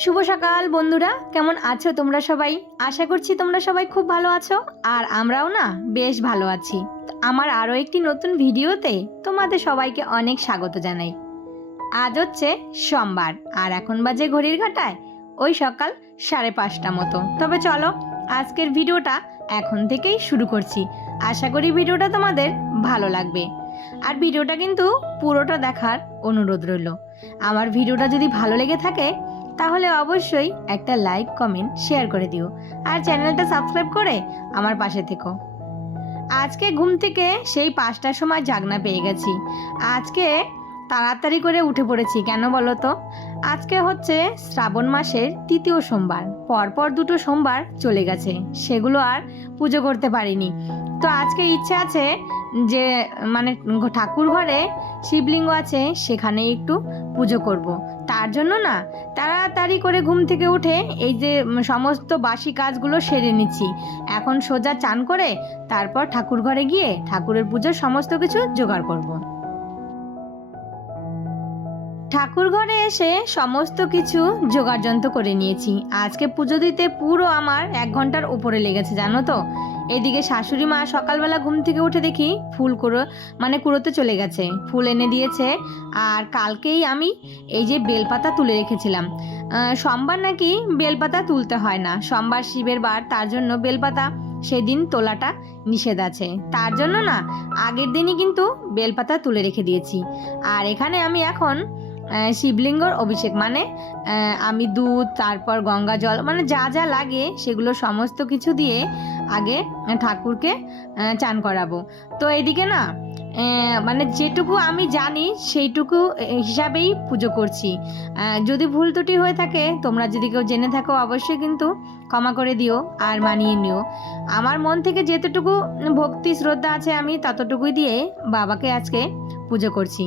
শুভ সকাল বন্ধুরা, কেমন আছো তোমরা সবাই? আশা করছি তোমরা সবাই খুব ভালো আছো, আর আমরাও না বেশ ভালো আছি। তো আমার আরও একটি নতুন ভিডিওতে তোমাদের সবাইকে অনেক স্বাগত জানাই। আজ হচ্ছে সোমবার, আর এখন বাজে ঘড়ির কাঁটায় ওই সকাল 5:30 মতো। তবে চলো আজকের ভিডিওটা এখন থেকেই শুরু করছি। আশা করি ভিডিওটা তোমাদের ভালো লাগবে, আর ভিডিওটা কিন্তু পুরোটা দেখার অনুরোধ রইল। আমার ভিডিওটা যদি ভালো লেগে থাকে তাহলে অবশ্যই একটা লাইক, কমেন্ট, শেয়ার করে দিও, আর চ্যানেলটা সাবস্ক্রাইব করে আমার পাশে থেকো। আজকে ঘুম থেকে সেই 5টার সময় জাগনা পেয়ে গেছি। আজকে তাড়াতাড়ি করে উঠে পড়েছি, কেন বলো তো? আজকে হচ্ছে শ্রাবণ মাসের 3য় সোমবার। পরপর 2টো সোমবার চলে গেছে, সেগুলো আর পুজো করতে পারিনি। তো আজকে ইচ্ছে আছে যে ঠাকুর ঘরে শিবলিঙ্গ আছে, সেখানে একটু পুজো করব। তার জন্য না তাড়াতাড়ি করে ঘুম থেকে উঠে এই যে সমস্ত বাসি কাজগুলো সেরে নিচ্ছি। এখন সোজা চান করে তারপর ঠাকুর ঘরে গিয়ে ঠাকুরের পুজোর সমস্ত কিছু জোগাড় করব। ঠাকুর ঘরে এসে সমস্ত কিছু জোগাড়যন্ত্র করে নিয়েছি। আজকে পুজো দিতে পুরো আমার 1 ঘন্টার উপরে লেগেছে, জানো তো। এদিকে শাশুড়ি মা সকালবেলা ঘুম থেকে উঠে দেখি ফুল কুড়োতে চলে গেছে, ফুল এনে দিয়েছে। আর কালকেই আমি এই যে বেলপাতা তুলে রেখেছিলাম। সোমবার নাকি বেলপাতা তুলতে হয় না, সোমবার শিবের বার, তার জন্য বেলপাতা সেদিন তোলাটা নিষেধ আছে। তার জন্য না আগের দিনই কিন্তু বেলপাতা তুলে রেখে দিয়েছি। আর এখানে আমি এখন শিবলিঙ্গর অভিষেক আমি দুধ, তারপর গঙ্গা জল, যা যা লাগে সেগুলো সমস্ত কিছু দিয়ে আগে ঠাকুরকে চান করাবো। তো এদিকে না যেটুকু আমি জানি সেইটুকু হিসাবেই পুজো করছি। যদি ভুল ত্রুটি হয়ে থাকে, তোমরা যদি কেউ জেনে থাকো অবশ্যই কিন্তু ক্ষমা করে দিও আর মানিয়ে নিও। আমার মন থেকে যেতটুকু ভক্তি শ্রদ্ধা আছে আমি ততটুকুই দিয়ে বাবাকে আজকে পুজো করছি।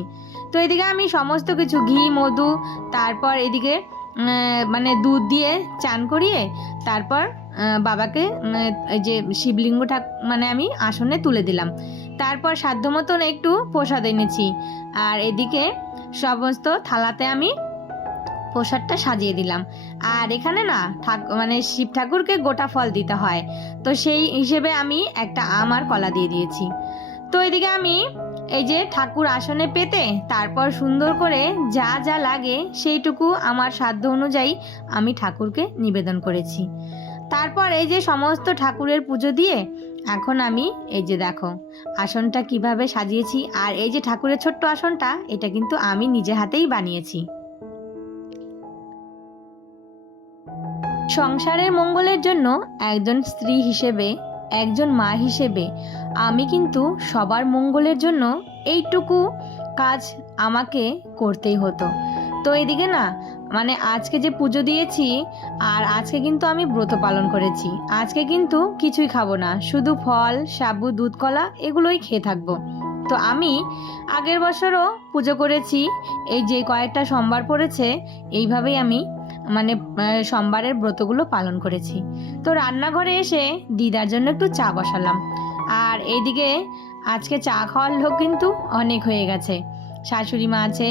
তো এদিকে আমি সমস্ত কিছু ঘি, মধু, তারপর এদিকে দুধ দিয়ে চান করিয়ে তারপর বাবাকে এই যে শিবলিঙ্গটা আমি আসনে তুলে দিলাম। তারপর সাধ্য মতন একটু প্রসাদ এনেছি, আর এদিকে সমস্ত থালাতে আমি প্রসাদটা সাজিয়ে দিলাম। আর এখানে না শিব ঠাকুরকে গোটা ফল দিতে হয়, তো সেই হিসেবে আমি একটা আম আর কলা দিয়ে দিয়েছি। তো এদিকে আমি এই যে ঠাকুর আসনে পেতে তারপর সুন্দর করে যা যা লাগে সেইটুকু আমার সাধ্য অনুযায়ী আমি ঠাকুরকে নিবেদন করেছি। তারপর এই যে সমস্ত ঠাকুরের পুজো দিয়ে এখন আমি এই যে দেখো আসনটা কিভাবে সাজিয়েছি। আর এই যে ঠাকুরের ছোট্ট আসনটা, এটা কিন্তু আমি নিজে হাতেই বানিয়েছি। সংসারের মঙ্গলের জন্য একজন স্ত্রী হিসেবে, একজন মা হিসেবে আমি কিন্তু সবার মঙ্গলের জন্য এইটুকু কাজ আমাকে করতেই হতো। তো এদিকে না আজকে যে পুজো দিয়েছি, আর আজকে কিন্তু আমি ব্রত পালন করেছি। আজকে কিন্তু কিছুই খাবো না, শুধু ফল, সাবু, দুধ, কলা এগুলোই খেয়ে থাকবো। তো আমি আগের বছরও পুজো করেছি, এই যে কয়েকটা সোমবার পড়েছে এইভাবেই আমি সোমবারের ব্রতগুলো পালন করেছি। তো রান্নাঘরে এসে দিদার জন্য একটু চা বসালাম, আর এইদিকে আজকে চা খাওয়ার লোক কিন্তু অনেক হয়ে গেছে। শাশুড়ি মা আছে,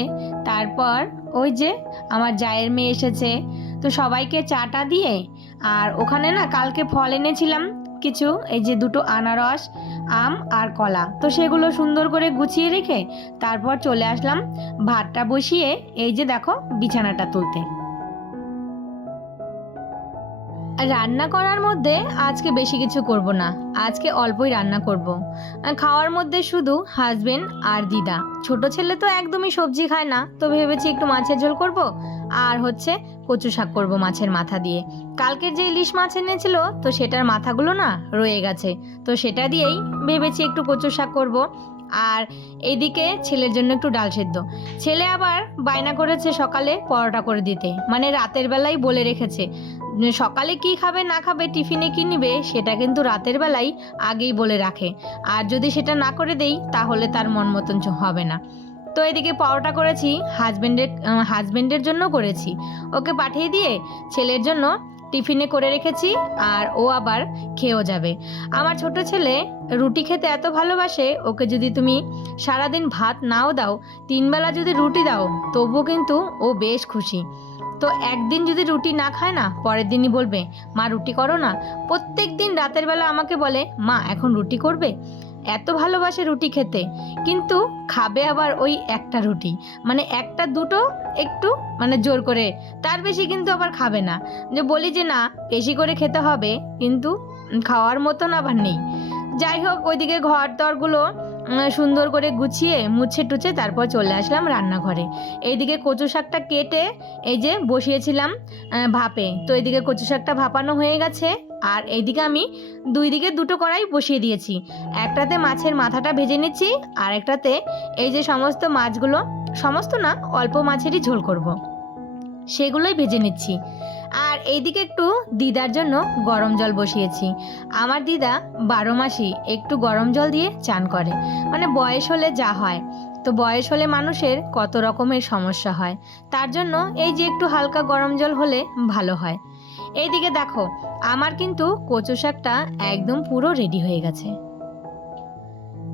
তারপর ওই যে আমার জায়ের মেয়ে এসেছে, তো সবাইকে চাটা দিয়ে, আর ওখানে না কালকে ফল এনেছিলাম কিছু, এই যে 2টো আনারস, আম আর কলা, তো সেগুলো সুন্দর করে গুছিয়ে রেখে তারপর চলে আসলাম ভাতটা বসিয়ে এই যে দেখো বিছানাটা তুলতে। রান্না করার মধ্যে আজকে বেশি কিছু করব না, আজকে অল্পই রান্না করব। খাওয়ার মধ্যে শুধু হাজবেন্ড আর দিদা। ছোট ছেলে তো একদমই সবজি খায় না, তো ভেবেছি একটু মাছের ঝোল করব, আর হচ্ছে কচু শাক করব মাছের মাথা দিয়ে। কালকের যে ইলিশ মাছ এনেছিল, তো সেটার মাথাগুলো না রয়ে গেছে, তো সেটা দিয়েই ভেবেছি একটু কচু শাক করব। আর এইদিকে ছেলের জন্য একটু ডাল সেদ্ধ। ছেলে আবার বায়না করেছে সকালে পরোটা করে দিতে, রাতের বেলায় বলে রেখেছে সকালে কি খাবে না খাবে, টিফিনে কি নিবে, সেটা কিন্তু রাতের বেলায় আগেই বলে রাখে। আর যদি সেটা না করে দেই তাহলে তার মন মতন হবে না। তো এদিকে পরোটা করেছি, হাজবেন্ডের জন্য করেছি, ওকে পাঠিয়ে দিয়ে ছেলের জন্য টিফিনে করে রেখেছি, আর ও আবার খেয়েও যাবে। আমার ছোট ছেলে রুটি খেতে এত ভালোবাসে, ওকে যদি তুমি সারাদিন ভাত নাও দাও, 3 বেলা যদি রুটি দাও তবুও কিন্তু ও বেশ খুশি। তো একদিন যদি রুটি না খায় না, পরের দিনই বলবে মা রুটি করো না। প্রত্যেক দিন রাতের বেলা আমাকে বলে মা এখন রুটি করবে। এত ভালোবাসে রুটি খেতে, কিন্তু খাবে আবার ওই একটা রুটি, মানে একটা দুটো একটু মানে জোর করে, তার বেশি কিন্তু আবার খাবে না। যে বলি যে না বেশি করে খেতে হবে, কিন্তু খাওয়ার মতন আবার নেই। যাই হোক, ওইদিকে ঘর দরগুলো সুন্দর করে গুছিয়ে মুছে টুছে তারপর চলে আসলাম রান্নাঘরে। এইদিকে কচু শাকটা কেটে এই যে বসিয়েছিলাম ভাপে। তো এইদিকে কচু শাকটা ভাপানো হয়ে গেছে, আর এইদিকে আমি দুই দিকে দুটো কড়াই বসিয়ে দিয়েছি। একটাতে মাছের মাথাটা ভেজে নিচ্ছি, আর একটাতে এই যে সমস্ত মাছগুলো, সমস্ত না অল্প মাছেরই ঝোল করব, সেগুলোই ভেজে নিচ্ছি। আর এইদিকে একটু দিদার জন্য গরম জল বসিয়েছি। আমার দিদা 12 মাসই একটু গরম জল দিয়ে চান করে, মানে বয়স হলে যা হয়, তো বয়স হলে মানুষের কত রকমের সমস্যা হয়, তার জন্য এই যে একটু হালকা গরম জল হলে ভালো হয়। এইদিকে দেখো আমার কিন্তু কচু শাকটা একদম পুরো রেডি হয়ে গেছে।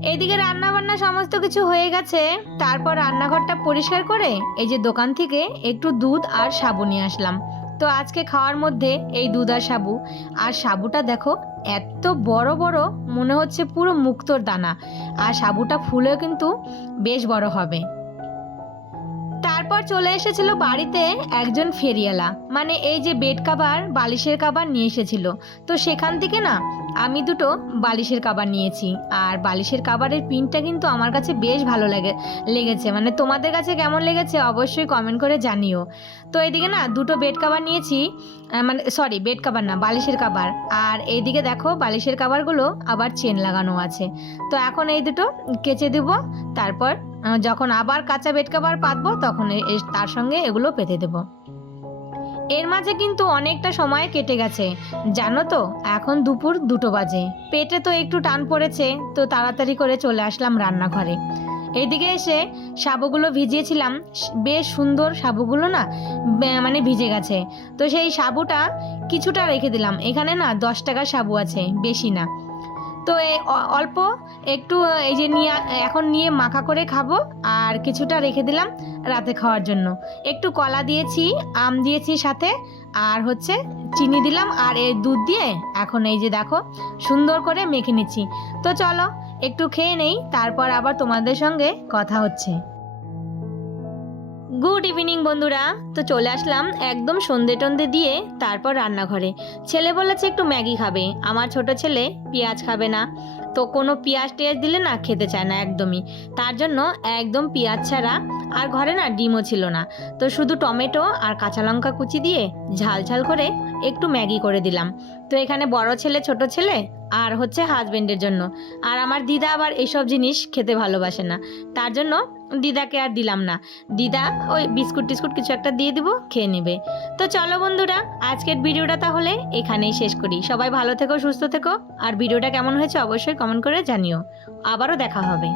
এইদিকে রান্না বান্না সমস্ত কিছু হয়ে গেছে। তারপর রান্নাঘরটা পরিষ্কার করে এই যে দোকান থেকে একটু দুধ আর সাবু নিয়ে আসলাম। তো আজকে খাওয়ার মধ্যে এই দুধ আর সাবু। আর সাবুটা দেখো এত বড় বড়, মনে হচ্ছে পুরো মুক্তোর দানা, আর সাবুটা ফুলেও কিন্তু বেশ বড় হবে। তারপর চলে এসেছিল বাড়িতে একজন ফেরিওয়ালা, মানে এই যে বেড কাভার বালিশের কাভার নিয়ে এসেছিল। তো সেখান থেকে না আমি দুটো বালিশের কাভার নিয়েছি, আর বালিশের কাভারের প্রিন্টটা কিন্তু আমার কাছে বেশ ভালো লেগেছে, মানে তোমাদের কাছে কেমন লেগেছে অবশ্যই কমেন্ট করে জানিও। তো এইদিকে না দুটো বেড কাভার নিয়েছি, মানে সরি বেড কাভার না, বালিশের কাভার। আর এইদিকে দেখো বালিশের কাভারগুলো আবার চেন লাগানো আছে। তো এখন এই দুটো কেচে দেব, তারপর যখন আবার কাঁচা বেড কাভার পাতবো তখন তার সঙ্গে এগুলো পেতে দেব। এর মাঝে কিন্তু অনেকটা সময় কেটে গেছে জানো তো, এখন দুপুর 2টো বাজে। পেটে তো একটু টান পড়েছে, তো তাড়াতাড়ি করে চলে আসলাম রান্নাঘরে। এইদিকে এসে সাবুগুলো ভিজিয়েছিলাম, বেশ সুন্দর সাবুগুলো না মানে ভিজে গেছে। তো সেই সাবুটা কিছুটা রেখে দিলাম, এখানে না 10 টাকার সাবু আছে, বেশি না। তো এই অল্প একটু এই যে নিয়ে এখন নিয়ে মাখা করে খাবো, আর কিছুটা রেখে দিলাম রাতে খাওয়ার জন্য। একটু কলা দিয়েছি, আম দিয়েছি সাথে, আর হচ্ছে চিনি দিলাম, আর এই দুধ দিয়ে এখন এই যে দেখো সুন্দর করে মেখে নিচ্ছি। তো চলো একটু খেয়ে নেই, তারপর আবার তোমাদের সঙ্গে কথা হচ্ছে। গুড ইভিনিং বন্ধুরা। তো চলে আসলাম একদম সন্ধে টন্ধে দিয়ে তারপর রান্নাঘরে। ছেলে বলেছে একটু ম্যাগি খাবে, আমার ছোট ছেলে পেঁয়াজ খাবে না, তো কোনো পেঁয়াজ টেয়াজ দিলে না খেতে চায় না একদমই, তার জন্য একদম পেঁয়াজ ছাড়া। আর ঘরে না ডিমও ছিল না, তো শুধু টমেটো আর কাঁচা লঙ্কা কুচি দিয়ে ঝাল ঝাল করে একটু ম্যাগি করে দিলাম। তো এখানে বড় ছেলে ছোট ছেলে আর হচ্ছে হাজবেন্ডের জন্য। আর আমার দিদা আবার এইসব জিনিস খেতে ভালোবাসে না, তার জন্য দিদাকে আর দিলাম না। দিদা ওই বিস্কুট টিস্কুট কিছু একটা দিয়ে দিব, খেয়ে নেবে। তো চলো বন্ধুরা, আজকের ভিডিওটা তাহলে এখানেই শেষ করি। সবাই ভালো থেকো, সুস্থ থেকো, আর ভিডিওটা কেমন হয়েছে অবশ্যই কমেন্ট করে জানিও। আবারও দেখা হবে।